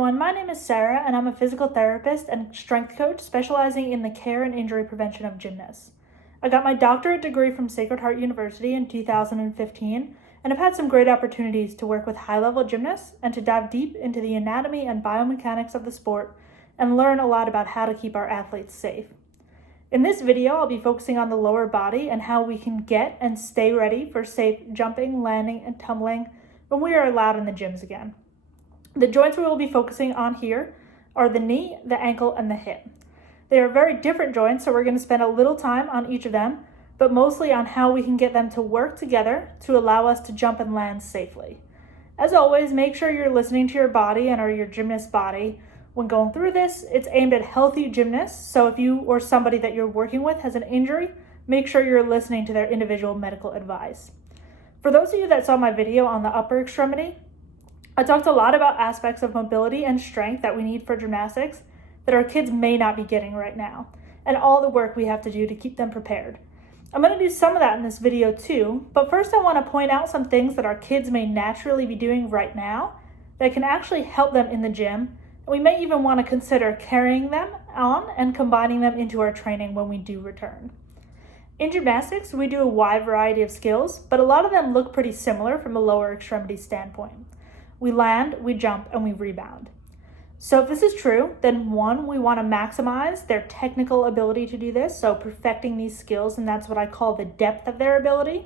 everyone, my name is Sarah and I'm a physical therapist and strength coach specializing in the care and injury prevention of gymnasts. I got my doctorate degree from Sacred Heart University in 2015 and have had some great opportunities to work with high-level gymnasts and to dive deep into the anatomy and biomechanics of the sport and learn a lot about how to keep our athletes safe. In this video, I'll be focusing on the lower body and how we can get and stay ready for safe jumping, landing, and tumbling when we are allowed in the gyms again. The joints we will be focusing on here are the knee, the ankle, and the hip. They are very different joints, so we're going to spend a little time on each of them, but mostly on how we can get them to work together to allow us to jump and land safely. As always, make sure you're listening to your body and or your gymnast's body. When going through this, it's aimed at healthy gymnasts, so if you or somebody that you're working with has an injury, make sure you're listening to their individual medical advice. For those of you that saw my video on the upper extremity, I talked a lot about aspects of mobility and strength that we need for gymnastics that our kids may not be getting right now, and all the work we have to do to keep them prepared. I'm going to do some of that in this video too, but first I want to point out some things that our kids may naturally be doing right now that can actually help them in the gym, and we may even want to consider carrying them on and combining them into our training when we do return. In gymnastics, we do a wide variety of skills, but a lot of them look pretty similar from a lower extremity standpoint. We land, we jump, and we rebound. So if this is true, then one, we want to maximize their technical ability to do this, so perfecting these skills, and that's what I call the depth of their ability.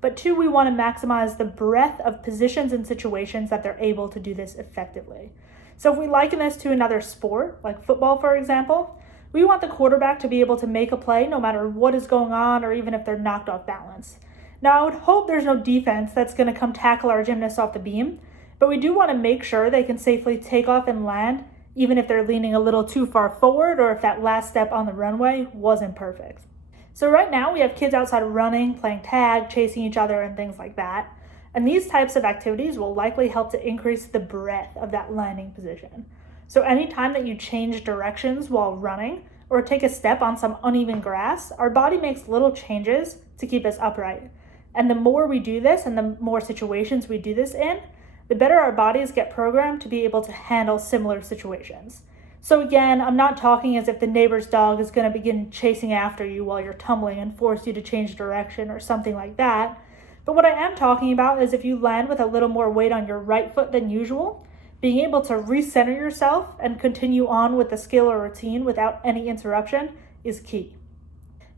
But two, we want to maximize the breadth of positions and situations that they're able to do this effectively. So if we liken this to another sport, like football, for example, we want the quarterback to be able to make a play no matter what is going on or even if they're knocked off balance. Now, I would hope there's no defense that's going to come tackle our gymnasts off the beam, but we do want to make sure they can safely take off and land, even if they're leaning a little too far forward or if that last step on the runway wasn't perfect. So right now we have kids outside running, playing tag, chasing each other, and things like that. And these types of activities will likely help to increase the breadth of that landing position. So anytime that you change directions while running or take a step on some uneven grass, our body makes little changes to keep us upright. And the more we do this and the more situations we do this in, the better our bodies get programmed to be able to handle similar situations. So again, I'm not talking as if the neighbor's dog is going to begin chasing after you while you're tumbling and force you to change direction or something like that. But what I am talking about is if you land with a little more weight on your right foot than usual, being able to recenter yourself and continue on with the skill or routine without any interruption is key.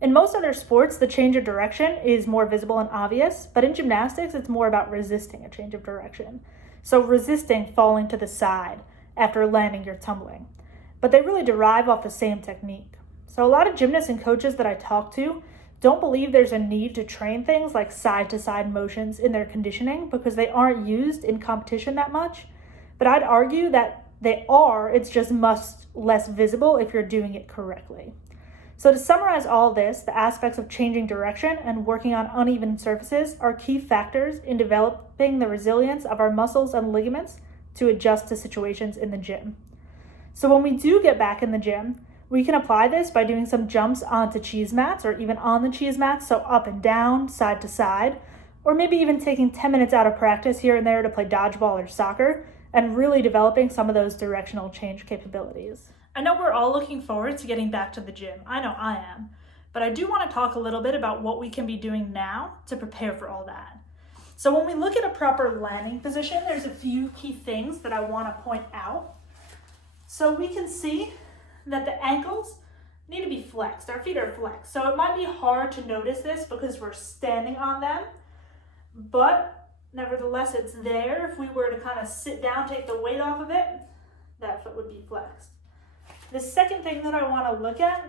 In most other sports, the change of direction is more visible and obvious, but in gymnastics, it's more about resisting a change of direction. So resisting falling to the side after landing your tumbling. But they really derive off the same technique. So a lot of gymnasts and coaches that I talk to don't believe there's a need to train things like side-to-side motions in their conditioning because they aren't used in competition that much. But I'd argue that they are, it's just much less visible if you're doing it correctly. So to summarize all this, the aspects of changing direction and working on uneven surfaces are key factors in developing the resilience of our muscles and ligaments to adjust to situations in the gym. So when we do get back in the gym, we can apply this by doing some jumps onto cheese mats or even on the cheese mats, so up and down, side to side, or maybe even taking 10 minutes out of practice here and there to play dodgeball or soccer and really developing some of those directional change capabilities. I know we're all looking forward to getting back to the gym. I know I am. But I do want to talk a little bit about what we can be doing now to prepare for all that. So when we look at a proper landing position, there's a few key things that I want to point out. So we can see that the ankles need to be flexed. Our feet are flexed. So it might be hard to notice this because we're standing on them, but nevertheless it's there. If we were to kind of sit down, take the weight off of it, that foot would be flexed. The second thing that I want to look at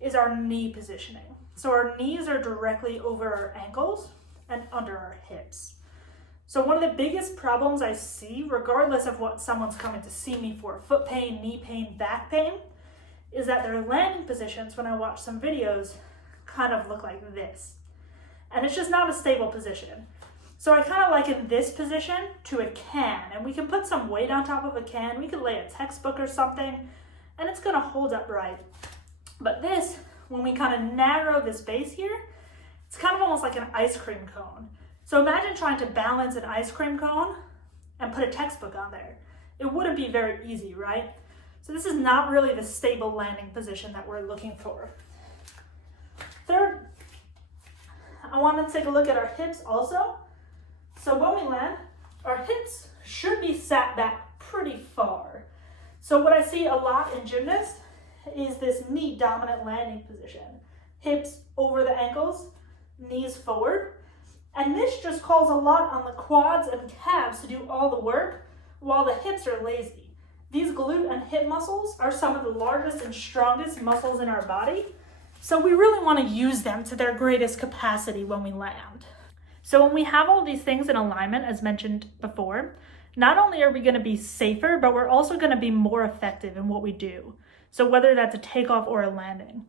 is our knee positioning. So our knees are directly over our ankles and under our hips. So one of the biggest problems I see, regardless of what someone's coming to see me for, foot pain, knee pain, back pain, is that their landing positions, when I watch some videos, kind of look like this. And it's just not a stable position. So I kind of liken this position to a can, and we can put some weight on top of a can. We could lay a textbook or something, and it's going to hold up right. But this, when we kind of narrow this base here, it's kind of almost like an ice cream cone. So imagine trying to balance an ice cream cone and put a textbook on there. it wouldn't be very easy, right? So this is not really the stable landing position that we're looking for. Third, I want to take a look at our hips also. So when we land, our hips should be sat back pretty far. So what I see a lot in gymnasts is this knee dominant landing position. Hips over the ankles, knees forward. And this just calls a lot on the quads and calves to do all the work while the hips are lazy. These glute and hip muscles are some of the largest and strongest muscles in our body. So we really want to use them to their greatest capacity when we land. So when we have all these things in alignment, as mentioned before, not only are we going to be safer, but we're also going to be more effective in what we do. So whether that's a takeoff or a landing.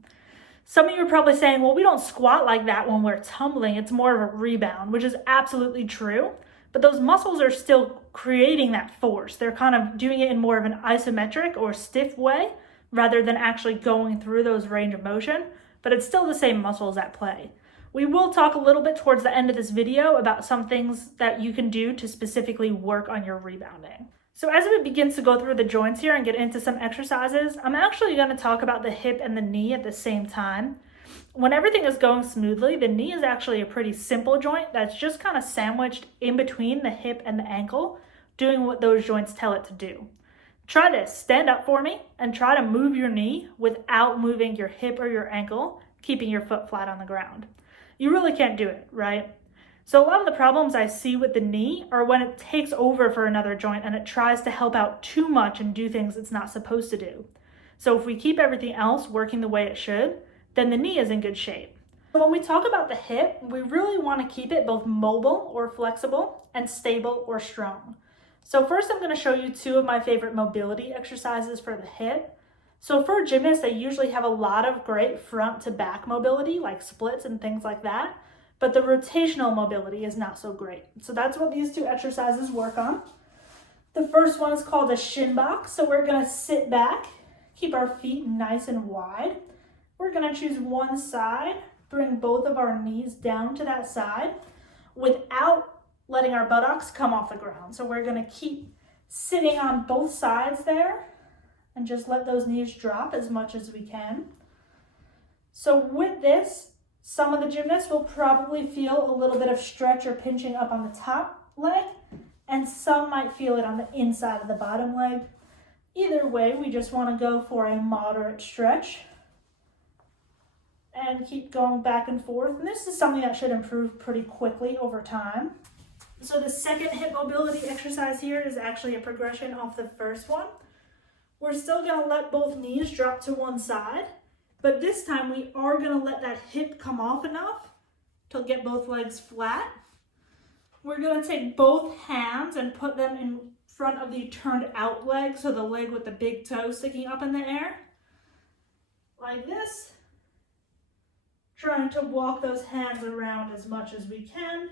Some of you are probably saying, well, we don't squat like that when we're tumbling. It's more of a rebound, which is absolutely true. But those muscles are still creating that force. They're kind of doing it in more of an isometric or stiff way rather than actually going through those range of motion. But it's still the same muscles at play. We will talk a little bit towards the end of this video about some things that you can do to specifically work on your rebounding. So as we begin to go through the joints here and get into some exercises, I'm actually going to talk about the hip and the knee at the same time. When everything is going smoothly, the knee is actually a pretty simple joint that's just kind of sandwiched in between the hip and the ankle, doing what those joints tell it to do. Try to stand up for me and try to move your knee without moving your hip or your ankle, keeping your foot flat on the ground. You really can't do it, right? So a lot of the problems I see with the knee are when it takes over for another joint and it tries to help out too much and do things it's not supposed to do. So if we keep everything else working the way it should, then the knee is in good shape. So when we talk about the hip, we really want to keep it both mobile or flexible and stable or strong. So first I'm going to show you two of my favorite mobility exercises for the hip. So for gymnasts, they usually have a lot of great front to back mobility, like splits and things like that. But the rotational mobility is not so great. So that's what these two exercises work on. The first one is called a shin box. So we're going to sit back, keep our feet nice and wide. We're going to choose one side, bring both of our knees down to that side without letting our buttocks come off the ground. So we're going to keep sitting on both sides there and just let those knees drop as much as we can. So with this, some of the gymnasts will probably feel a little bit of stretch or pinching up on the top leg, and some might feel it on the inside of the bottom leg. Either way, we just want to go for a moderate stretch and keep going back and forth. And this is something that should improve pretty quickly over time. So the second hip mobility exercise here is actually a progression off the first one. We're still going to let both knees drop to one side, but this time we are going to let that hip come off enough to get both legs flat. We're going to take both hands and put them in front of the turned out leg, so the leg with the big toe sticking up in the air, like this. Trying to walk those hands around as much as we can.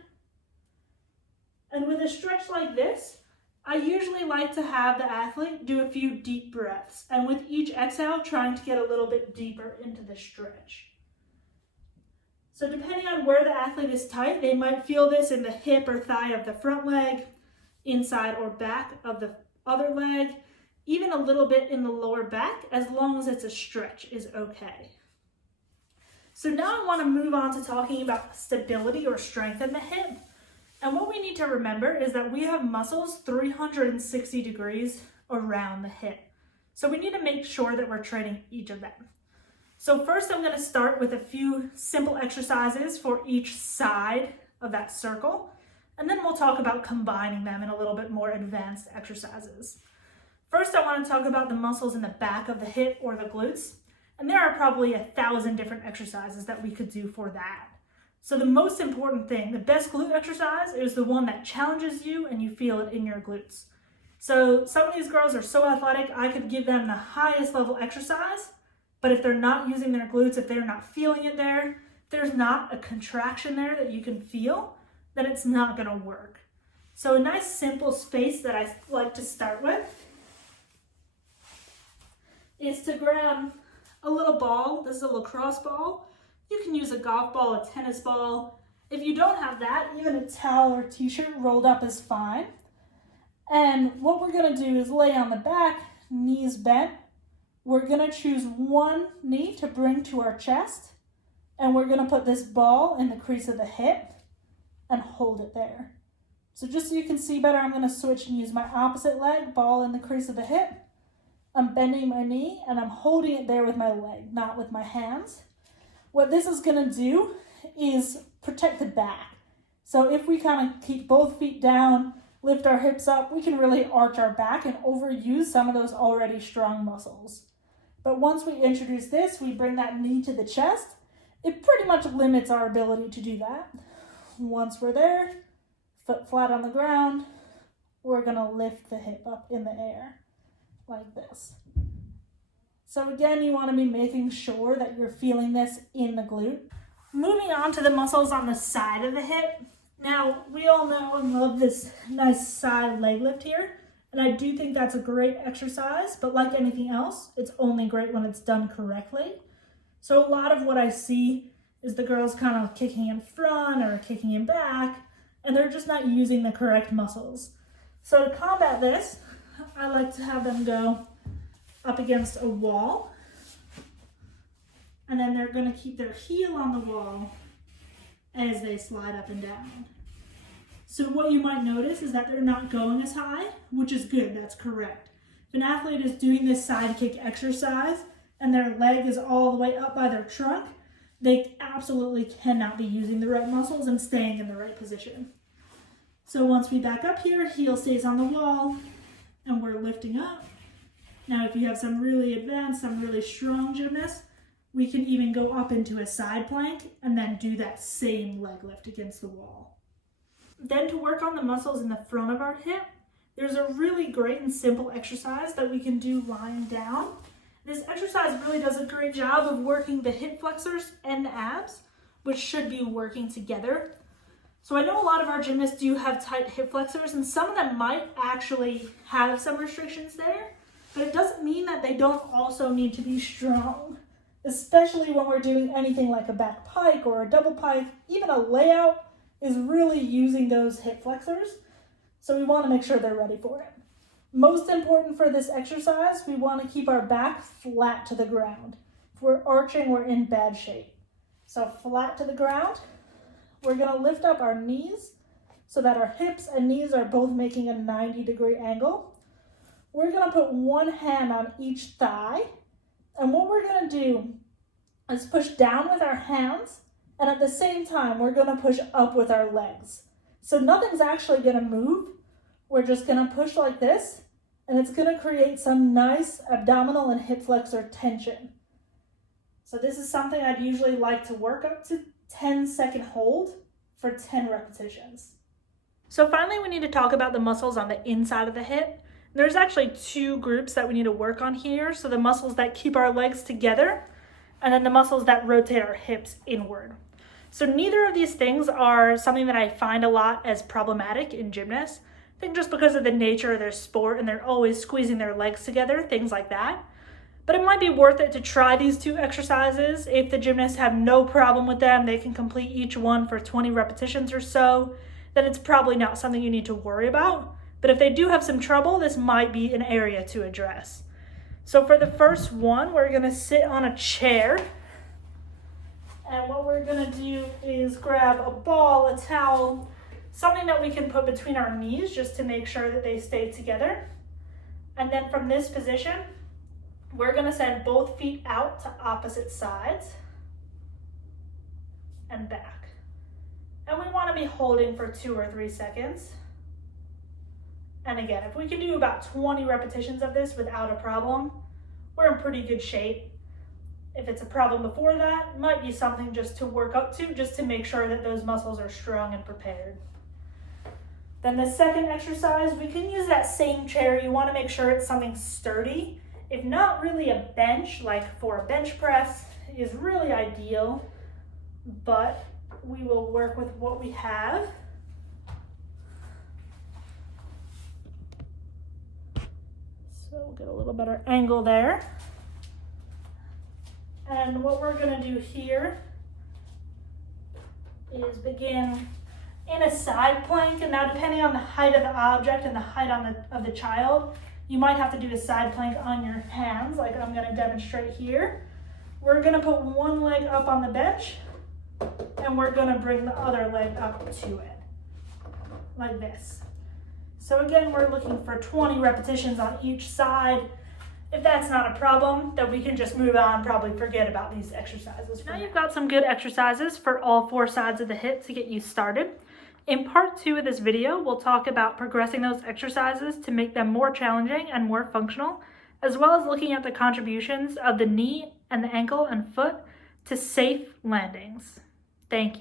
And with a stretch like this, I usually like to have the athlete do a few deep breaths, and with each exhale, trying to get a little bit deeper into the stretch. So depending on where the athlete is tight, they might feel this in the hip or thigh of the front leg, inside or back of the other leg, even a little bit in the lower back, as long as it's a stretch is okay. So now I want to move on to talking about stability or strength in the hip. And what we need to remember is that we have muscles 360 degrees around the hip. So we need to make sure that we're training each of them. So first I'm going to start with a few simple exercises for each side of that circle. And then we'll talk about combining them in a little bit more advanced exercises. First, I want to talk about the muscles in the back of the hip or the glutes. And there are probably 1,000 different exercises that we could do for that. So the most important thing, the best glute exercise is the one that challenges you and you feel it in your glutes. So some of these girls are so athletic, I could give them the highest level exercise, but if they're not using their glutes, if they're not feeling it there, there's not a contraction there that you can feel, then it's not gonna work. So a nice simple space that I like to start with is to grab a little ball. This is a lacrosse ball. You can use a golf ball, a tennis ball. If you don't have that, even a towel or t-shirt rolled up is fine. And what we're gonna do is lay on the back, knees bent. We're gonna choose one knee to bring to our chest, and we're gonna put this ball in the crease of the hip and hold it there. So just so you can see better, I'm gonna switch and use my opposite leg, ball in the crease of the hip. I'm bending my knee and I'm holding it there with my leg, not with my hands. What this is gonna do is protect the back. So if we kind of keep both feet down, lift our hips up, we can really arch our back and overuse some of those already strong muscles. But once we introduce this, we bring that knee to the chest, it pretty much limits our ability to do that. Once we're there, foot flat on the ground, we're gonna lift the hip up in the air like this. So again, you wanna be making sure that you're feeling this in the glute. Moving on to the muscles on the side of the hip. Now, we all know and love this nice side leg lift here, and I do think that's a great exercise, but like anything else, it's only great when it's done correctly. So a lot of what I see is the girls kind of kicking in front or kicking in back, and they're just not using the correct muscles. So to combat this, I like to have them go up against a wall, and then they're gonna keep their heel on the wall as they slide up and down. So what you might notice is that they're not going as high, which is good, that's correct. If an athlete is doing this side kick exercise and their leg is all the way up by their trunk, they absolutely cannot be using the right muscles and staying in the right position. So once we back up here, heel stays on the wall and we're lifting up. Now if you have some really advanced, some really strong gymnasts, we can even go up into a side plank and then do that same leg lift against the wall. Then to work on the muscles in the front of our hip, there's a really great and simple exercise that we can do lying down. This exercise really does a great job of working the hip flexors and the abs, which should be working together. So I know a lot of our gymnasts do have tight hip flexors, and some of them might actually have some restrictions there, but it doesn't mean that they don't also need to be strong. Especially when we're doing anything like a back pike or a double pike, even a layout is really using those hip flexors. So we want to make sure they're ready for it. Most important for this exercise, we want to keep our back flat to the ground. If we're arching, we're in bad shape. So flat to the ground, we're going to lift up our knees so that our hips and knees are both making a 90-degree angle. We're going to put one hand on each thigh. And what we're gonna do is push down with our hands, and at the same time, we're gonna push up with our legs. So nothing's actually gonna move. We're just gonna push like this, and it's gonna create some nice abdominal and hip flexor tension. So this is something I'd usually like to work up to 10-second hold for 10 repetitions. So finally, we need to talk about the muscles on the inside of the hip. There's actually two groups that we need to work on here. So the muscles that keep our legs together, and then the muscles that rotate our hips inward. So neither of these things are something that I find a lot as problematic in gymnasts. I think just because of the nature of their sport and they're always squeezing their legs together, things like that. But it might be worth it to try these two exercises. If the gymnasts have no problem with them, they can complete each one for 20 repetitions or so, then it's probably not something you need to worry about. But if they do have some trouble, this might be an area to address. So for the first one, we're gonna sit on a chair. And what we're gonna do is grab a ball, a towel, something that we can put between our knees just to make sure that they stay together. And then from this position, we're gonna send both feet out to opposite sides and back. And we wanna be holding for 2 or 3 seconds. And again, if we can do about 20 repetitions of this without a problem, we're in pretty good shape. If it's a problem before that, it might be something just to work up to, just to make sure that those muscles are strong and prepared. Then the second exercise, we can use that same chair. You want to make sure it's something sturdy. If not, really a bench, like for a bench press, is really ideal, but we will work with what we have. So we'll get a little better angle there. And what we're gonna do here is begin in a side plank. And now depending on the height of the object and the height of the child, you might have to do a side plank on your hands, like I'm going to demonstrate here. We're going to put one leg up on the bench, and we're going to bring the other leg up to it, like this. So again, we're looking for 20 repetitions on each side. If that's not a problem, then we can just move on, probably forget about these exercises. Now you've got some good exercises for all 4 sides of the hip to get you started. In part 2 of this video, we'll talk about progressing those exercises to make them more challenging and more functional, as well as looking at the contributions of the knee and the ankle and foot to safe landings. Thank you.